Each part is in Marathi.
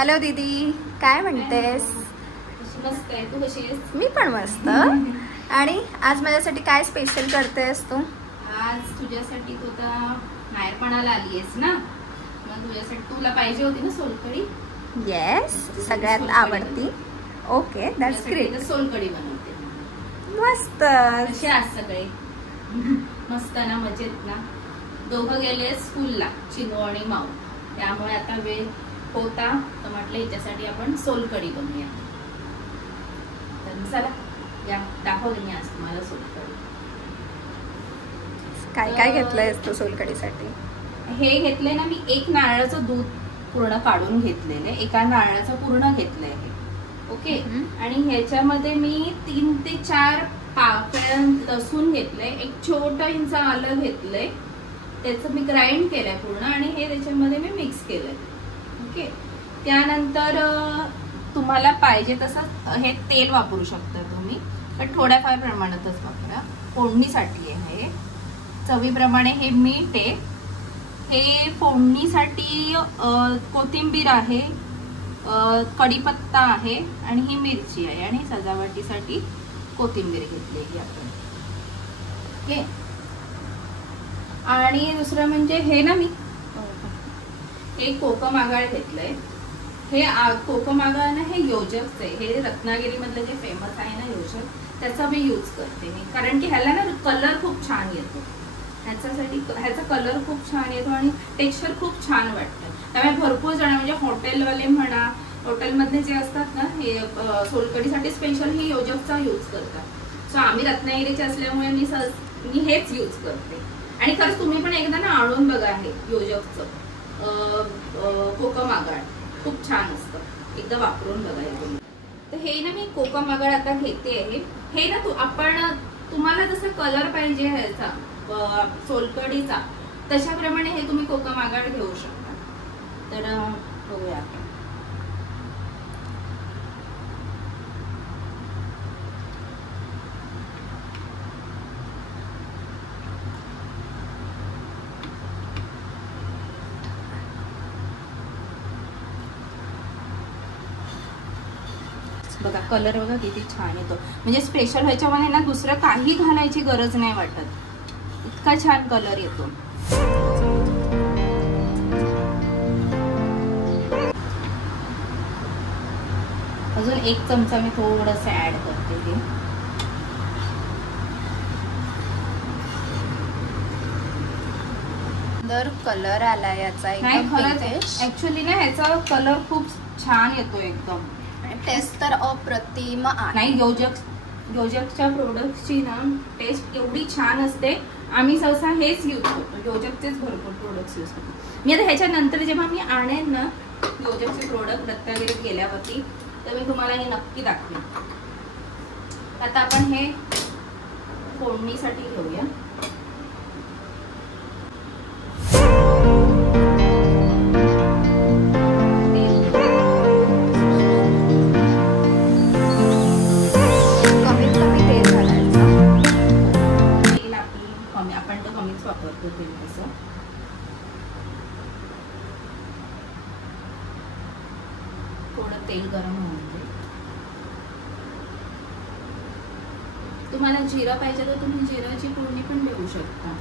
हॅलो दीदी, काय म्हणतेस? मस्त आहे. तू कशी आहेस? मी पण मस्त. आणि आज माझ्यासाठी काय स्पेशल करतेस तू? आज तुझ्यासाठी तू तर माहेरपणाला आली आहेस ना, मग तुझ्यासाठी तुला पाहिजे होती ना सोलकढी. येस, सगळ्यात आवडती. Okay, that's great. सोलकढी बनवते मस्त. कसे आज सगळे? मस्त ना, मजेत ना? दोघं गेले स्कूलला, चिनू आणि माऊ. त्यामुळे आता वेळ होता तर म्हटलं हिच्यासाठी आपण सोलकढी बनवूया. तर चला या, दाखवते मी आज तुम्हाला सोलकढी. काय काय घेतलंयस तू सोलकढीसाठी? हे घेतलंय ना मी, एक नारळाचं दूध पूर्ण काढून घेतलेलं आहे, एका नारळाचं पूर्ण घेतलंय हे. ओके. आणि ह्याच्यामध्ये मी 3 ते 4 पाकळ्या लसूण घेतलंय, एक छोटा इंच आलं घेतलंय, त्याचं मी ग्राइंड केलंय पूर्ण आणि हे त्याच्यामध्ये मी मिक्स केलंय. ओके. त्यानंतर तुम्हाला पाहिजे तसं हे तेल वापरू शकता तुम्ही, पण थोड्याफार प्रमाणातच वापरा. फोडणीसाठी आहे हे. चवीप्रमाणे हे मीठ आहे. हे फोडणीसाठी कोथिंबीर आहे, कढीपत्ता आहे आणि ही मिरची आहे आणि सजावटीसाठी कोथिंबीर घेतलेली आपण. ओके. आणि दुसरं म्हणजे हे ना, मी हे कोकम आगळ घेतलंय. हे कोकम आगळ ना, हे योजकचं आहे. हे रत्नागिरी मधलं जे फेमस आहे ना योजक, त्याचा मी यूज करते मी, कारण की ह्याला ना कलर खूप छान येतो. ह्याचा कलर खूप छान येतो आणि टेक्स्चर खूप छान वाटतं. त्यामुळे भरपूर जण म्हणजे हॉटेलवाले म्हणा, हॉटेलमधले जे असतात ना, हे सोलकढीसाठी स्पेशल ही योजकचा यूज करतात. सो आम्ही रत्नागिरीचे असल्यामुळे मी हेच यूज करते. आणि खरंच तुम्ही पण एकदा ना आणून बघा हे योजकचं कोकम आगळ, खूप छान असतं. एकदा वापरून बघा तुम्ही. तर हे ना मी कोकम आगळ आता घेते आहे. हे ना तुम्हाला जसं कलर पाहिजे ह्याचा सोलकढीचा, तशाप्रमाणे हे तुम्ही कोकम आगळ घेऊ शकता. तर बघूया आपण. बघा कलर बघा किती छान येतो. म्हणजे स्पेशल ह्याच्यामध्ये ना दुसरं काही घालायची गरज नाही वाटत, इतका छान कलर येतो. अजून 1 चमचा मी थोडस ऍड करते. ते कलर आला याचा एकदम. ऍक्च्युअली ना ह्याचा कलर खूप छान येतो एकदम. टेस्ट तर अप्रतिम आहे. नाही, योजकच्या प्रोडक्टची ना टेस्ट एवढी छान असते. आम्ही सहसा हेच यूज करतो, योजकचेच भरपूर प्रोडक्ट्स यूज करतो. मी आता ह्याच्यानंतर जेव्हा मी आणेन ना योजकचे प्रोडक्ट रत्नागिरीत गेल्यावरती, तर मी तुम्हाला हे नक्की दाखवेन. आता आपण हे फोडणीसाठी घेऊया. थोडं तेल गरम होऊन दे. तुम्हाला जिरं पाहिजे तर तुम्ही जिराची फोडणी पण देऊ शकता.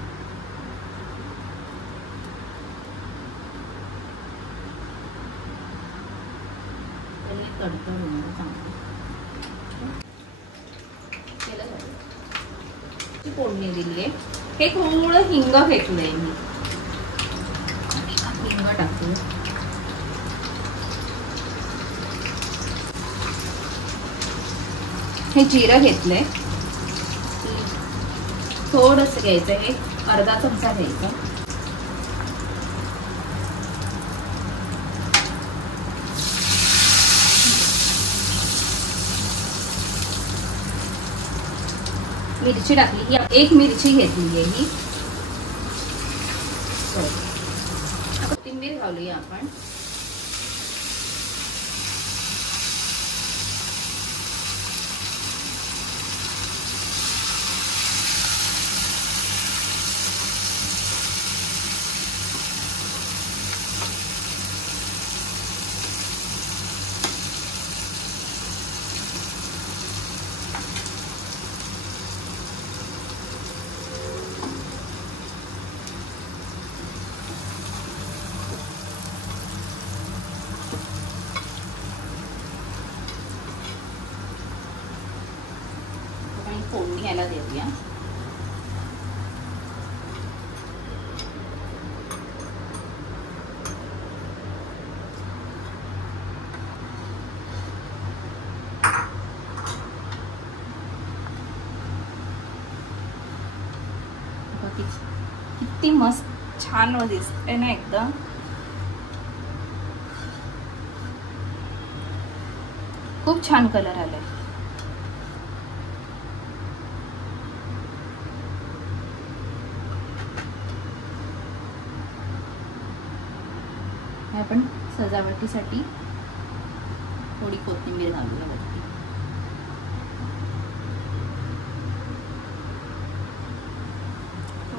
फोडणी दिली आहे. हे थोडं हिंग घेतलंय मी, हिंग टाकू. हे जिरं घेतलंय, थोडंसं घ्यायचं, हे अर्धा चमचा घ्यायचा. मिरची टाकली, 1 मिरची घेतली आहे ही. कोथिंबीर घालूया आपण. किती मस्त छान दिसते ना एकदम. खूप छान कलर आलाय. आपण सजावटीसाठी थोडी कोथिंबीर घालूया वरती.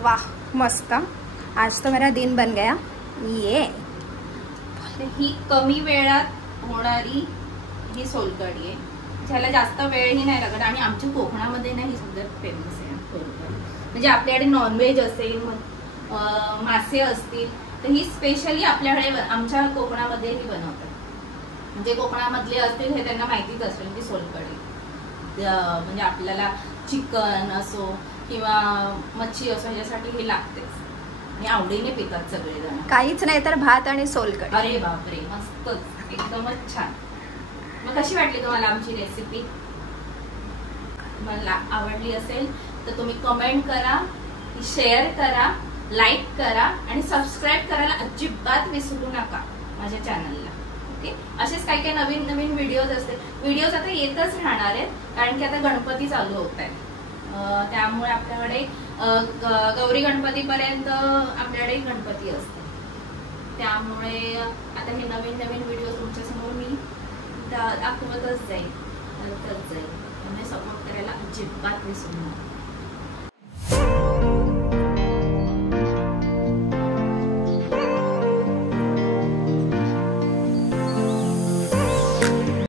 वाह मस्त, आज तो मेरा दिन बन गया. ये ही कमी वेळात होणारी ही सोलकढी आहे, ज्याला जास्त वेळही नाही लागत. आणि आमच्या कोकणामध्ये ना ही सगळ्यात फेमस आहे सोलकढी. म्हणजे आपल्याकडे नॉनव्हेज असेल, मासे असतील, तर ही स्पेशली आपल्याकडे आमच्या कोकणामध्येही बनवतात. म्हणजे कोकणामधले असतील हे त्यांना माहितीच असेल की सोलकढी म्हणजे आपल्याला चिकन असो किंवा मच्छी असो ह्याच्यासाठी हे लागतेच आणि आवडीने पितात सगळेजण. काहीच नाही तर भात आणि सोलकढी. अरे बापरे, मस्तच, एकदमच छान. मग कशी वाटली तुम्हाला आमची रेसिपी? मला आवडली असेल तर तुम्ही कमेंट करा, शेअर करा, लाईक करा आणि सबस्क्राईब करायला अजिबात विसरू नका माझ्या चॅनलला. ओके, असेच काही काही नवीन नवीन व्हिडिओज असते. व्हिडिओज आता येतच राहणार आहेत, कारण की आता गणपती चालू होत आहेत. त्यामुळे आपल्याकडे गौरी गणपतीपर्यंत आपल्याकडे गणपती असते. त्यामुळे आता हे नवीन नवीन व्हिडिओ तुमच्यासमोर मी दाखवतच जाईल, त्यामुळे सपोर्ट करायला अजिबात विसरू नका.